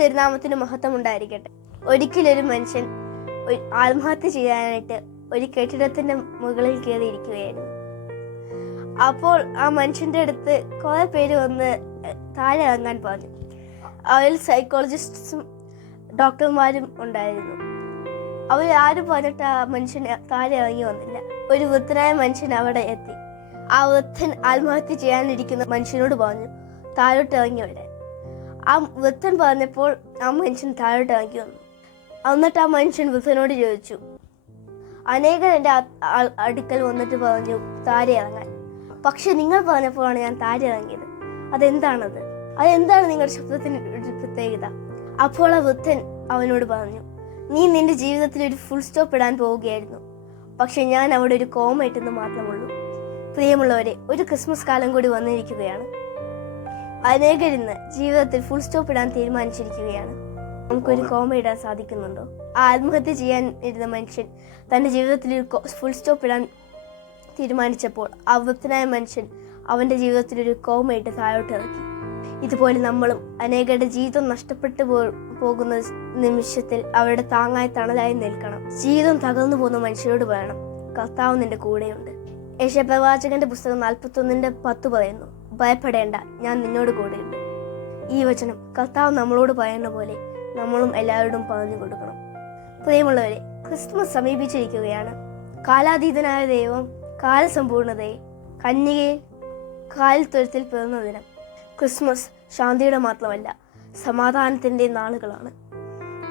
തിരുനാമത്തിന് മഹത്വം ഉണ്ടായിരിക്കട്ടെ. ഒരിക്കലൊരു മനുഷ്യൻ ആത്മഹത്യ ചെയ്യാനായിട്ട് ഒരു കെട്ടിടത്തിന്റെ മുകളിൽ കയറിയിരിക്കുകയായിരുന്നു അപ്പോൾ ആ മനുഷ്യന്റെ അടുത്ത് കുറെ പേര് വന്ന് താഴെ ഇറങ്ങാൻ പറഞ്ഞു. അവരിൽ സൈക്കോളജിസ്റ്റും ഡോക്ടർമാരും ഉണ്ടായിരുന്നു. അവർ ആരും പറഞ്ഞിട്ട് ആ മനുഷ്യന് താഴെ ഇറങ്ങി വന്നില്ല. ഒരു വൃദ്ധനായ മനുഷ്യൻ അവിടെ എത്തി. ആ വൃദ്ധൻ ആത്മഹത്യ ചെയ്യാനിരിക്കുന്ന മനുഷ്യനോട് പറഞ്ഞു താഴോട്ട് ഇറങ്ങി ആ വൃദ്ധൻ പറഞ്ഞപ്പോൾ ആ മനുഷ്യൻ താഴോട്ട് ഇറങ്ങി വന്നു. എന്നിട്ട് ആ മനുഷ്യൻ വൃദ്ധനോട് ചോദിച്ചു അനേകർ എന്റെ അടുക്കൽ വന്നിട്ട് പറഞ്ഞു താഴെ ഇറങ്ങാൻ. പക്ഷെ നിങ്ങൾ പറഞ്ഞപ്പോഴാണ് ഞാൻ താഴെ ഇറങ്ങിയത്. അതെന്താണത്? അതെന്താണ് നിങ്ങളുടെ ശബ്ദത്തിന് ഒരു പ്രത്യേകത? അപ്പോൾ ആ വൃദ്ധൻ അവനോട് പറഞ്ഞു നീ നിന്റെ ജീവിതത്തിൽ ഒരു ഫുൾ സ്റ്റോപ്പ് ഇടാൻ പോവുകയായിരുന്നു. പക്ഷെ ഞാൻ അവിടെ ഒരു കോമ ഇട്ടെന്ന് മാത്രമുള്ളൂ പ്രിയമുള്ളവരെ ഒരു ക്രിസ്മസ് കാലം കൂടി വന്നിരിക്കുകയാണ്. അനേകരിന്ന് ജീവിതത്തിൽ ഫുൾ സ്റ്റോപ്പ് ഇടാൻ തീരുമാനിച്ചിരിക്കുകയാണ്. നമുക്കൊരു കോമ ഇടാൻ സാധിക്കുന്നുണ്ടോ? ആത്മഹത്യ ചെയ്യാൻ ഇരുന്ന മനുഷ്യൻ തന്റെ ജീവിതത്തിൽ ഒരു ഫുൾ സ്റ്റോപ്പ് ഇടാൻ തീരുമാനിച്ചപ്പോൾ അവൃത്തനായ മനുഷ്യൻ അവന്റെ ജീവിതത്തിൽ ഒരു കോമ ഇട്ട് താഴോട്ട് ഇറക്കി. ഇതുപോലെ നമ്മളും അനേകരുടെ ജീവിതം നഷ്ടപ്പെട്ടു പോ- പോകുന്ന നിമിഷത്തിൽ അവരുടെ താങ്ങായി തണലായി നിൽക്കണം. ജീവിതം തകർന്നു പോകുന്ന മനുഷ്യരോട് പറയണം കർത്താവ് നിന്റെ കൂടെയുണ്ട്. യശപ്രവാചകന്റെ പുസ്തകം നാൽപ്പത്തൊന്നിന്റെ പത്ത് പറയുന്നു ഭയപ്പെടേണ്ട. ഞാൻ നിന്നോട് കൂടെയുണ്ട് ഈ വചനം കർത്താവ് നമ്മളോട് പറയുന്ന പോലെ നമ്മളും എല്ലാവരോടും പറഞ്ഞു കൊടുക്കണം. പ്രിയമുള്ളവരെ ക്രിസ്മസ് സമീപിച്ചിരിക്കുകയാണ്. കാലാതീതനായ ദൈവം കാലസമ്പൂർണതയെ കന്യകയിൽ കാലിൽ തൊഴുത്തിൽ പിറന്ന ദിനം. ക്രിസ്മസ് ശാന്തിയുടെ മാത്രമല്ല സമാധാനത്തിന്റെ നാളുകളാണ്.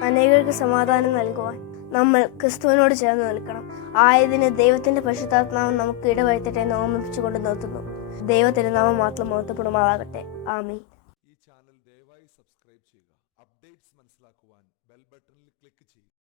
അനേകർക്ക് സമാധാനം നൽകുവാൻ നമ്മൾ ക്രിസ്തുവിനോട് ചേർന്ന് നിൽക്കണം. ആയതിന് ദൈവത്തിന്റെ പരിശുദ്ധാത്മാവ് നമുക്ക് ഇടവരുത്തട്ടെ എന്ന് ഓർമ്മിപ്പിച്ചുകൊണ്ട് നിർത്തുന്നു. ദൈവത്തിന്റെ നാമം മാത്രം മഹത്വപ്പെടുമാറാകട്ടെ. ആമീൻ. ഈ ചാനൽ ദയവായി സബ്സ്ക്രൈബ് ചെയ്യുക. അപ്ഡേറ്റ്സ് മനസ്സിലാക്കുവാൻ ബെൽ ബട്ടണിൽ ക്ലിക്ക് ചെയ്യുക.